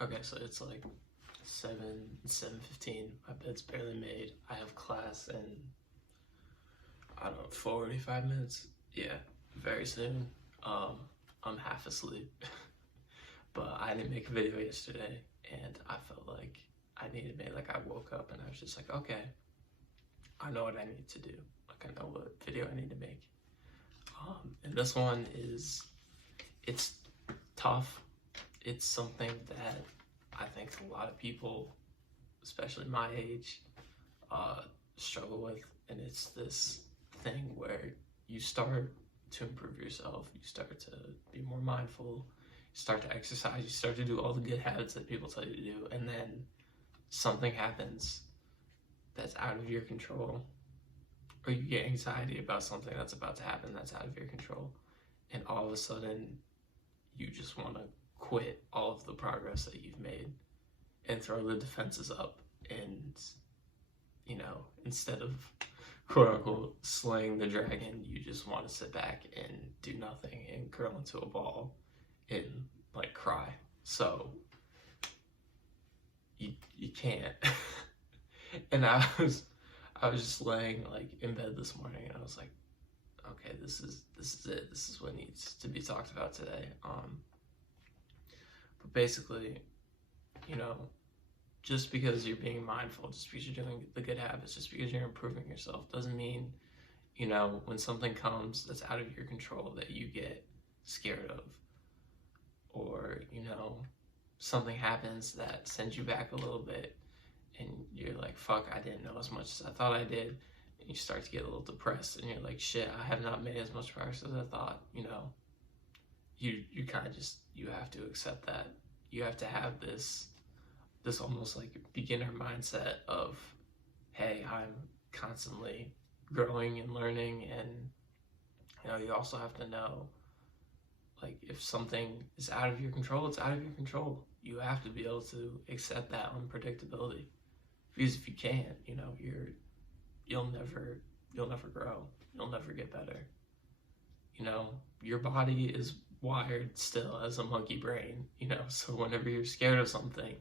Okay, so it's like 7:15. My bed's barely made. I have class in, I don't know, 45 minutes. Yeah, very soon. Um, I'm half asleep. But I didn't make a video yesterday, and I felt like I needed to make, like, I woke up and I was just like, okay, I know what I need to do. Like, I know what video I need to make. And this one it's tough. It's something that I think a lot of people, especially my age, uh, struggle with. And it's this thing where you start to improve yourself, you start to be more mindful, you start to exercise, you start to do all the good habits that people tell you to do, and then something happens that's out of your control, or you get anxiety about something that's about to happen that's out of your control, and all of a sudden you just want to quit all of the progress that you've made and throw the defenses up, and instead of quote unquote slaying the dragon, you just want to sit back and do nothing and curl into a ball and like cry. So you can't. And I was just laying like in bed this morning, and I was like, okay, this is it. This is what needs to be talked about today. But basically, you know, just because you're being mindful, just because you're doing the good habits, just because you're improving yourself, doesn't mean, when something comes that's out of your control that you get scared of, or, something happens that sends you back a little bit and you're like, fuck, I didn't know as much as I thought I did. And you start to get a little depressed and you're like, shit, I have not made as much progress as I thought. You kind of just, you have to accept that. You have to have this almost like beginner mindset of, hey, I'm constantly growing and learning. And you also have to know, like, if something is out of your control, it's out of your control. You have to be able to accept that unpredictability, because if you can't, you'll never grow. You'll never get better. Your body is wired still as a monkey brain, so whenever you're scared of something,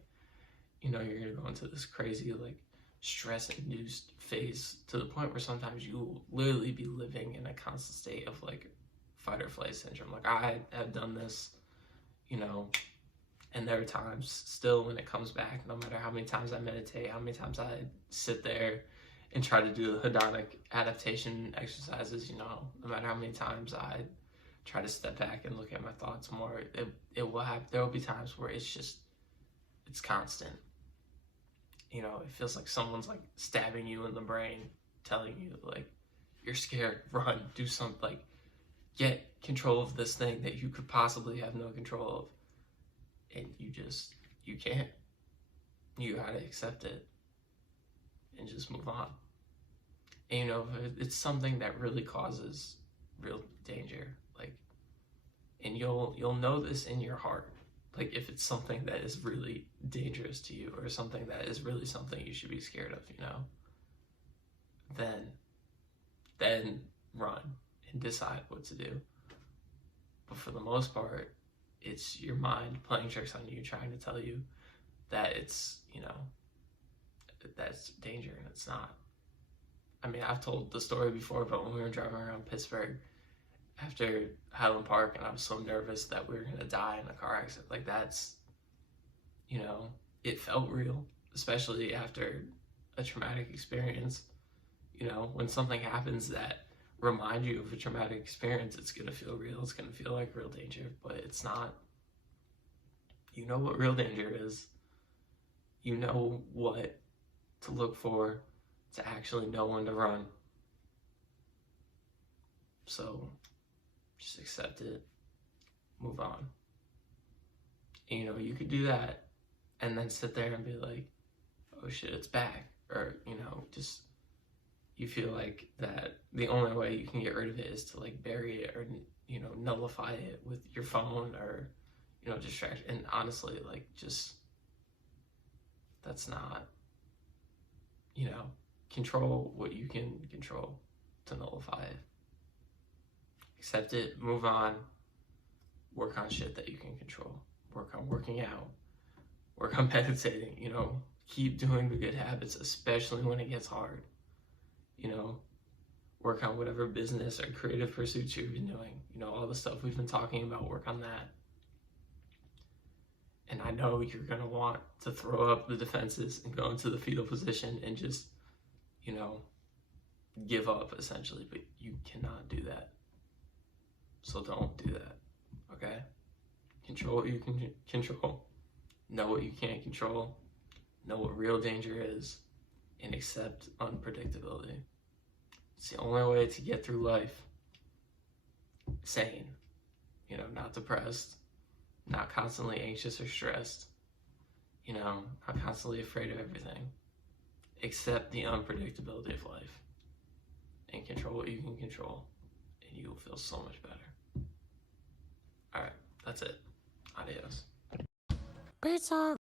you're gonna go into this crazy like stress-induced phase, to the point where sometimes you'll literally be living in a constant state of like fight or flight syndrome. Like, I have done this, and there are times still when it comes back, no matter how many times I meditate, how many times I sit there and try to do the hedonic adaptation exercises, no matter how many times I try to step back and look at my thoughts more, it will have, there will be times where it's constant. It feels like someone's like stabbing you in the brain, telling you like, you're scared, run, do something, like, get control of this thing that you could possibly have no control of. And you can't. You gotta accept it and just move on. And if it's something that really causes real danger, like, and you'll know this in your heart, like, if it's something that is really dangerous to you, or something that is really something you should be scared of, then run and decide what to do. But for the most part, it's your mind playing tricks on you, trying to tell you that it's, that's danger, and it's not. I mean, I've told the story before, but when we were driving around Pittsburgh after Highland Park, and I was so nervous that we were gonna die in a car accident, like, that's, it felt real, especially after a traumatic experience. When something happens that remind you of a traumatic experience, it's gonna feel real. It's gonna feel like real danger, but it's not. You know what real danger is. You know what to look for to actually know when to run. So just accept it, move on. And, you could do that and then sit there and be like, oh shit, it's back. Or, just, you feel like that the only way you can get rid of it is to like bury it, or nullify it with your phone, or distract. And honestly, like, just, that's not, control what you can control to nullify it. Accept it, move on, work on shit that you can control. Work on working out, Work on meditating, you know, keep doing the good habits, especially when it gets hard. You know, work on whatever business or creative pursuits you've been doing. You know, all the stuff we've been talking about, work on that. And I know you're going to want to throw up the defenses and go into the fetal position and just, you know, give up essentially, but you cannot do that. So don't do that, okay? Control what you can control. Know what you can't control. Know what real danger is, and accept unpredictability. It's the only way to get through life sane, you know, not depressed, not constantly anxious or stressed, you know, not constantly afraid of everything. Accept the unpredictability of life and control what you can control, and you will feel so much better. All right, that's it. Adios. Bird Song.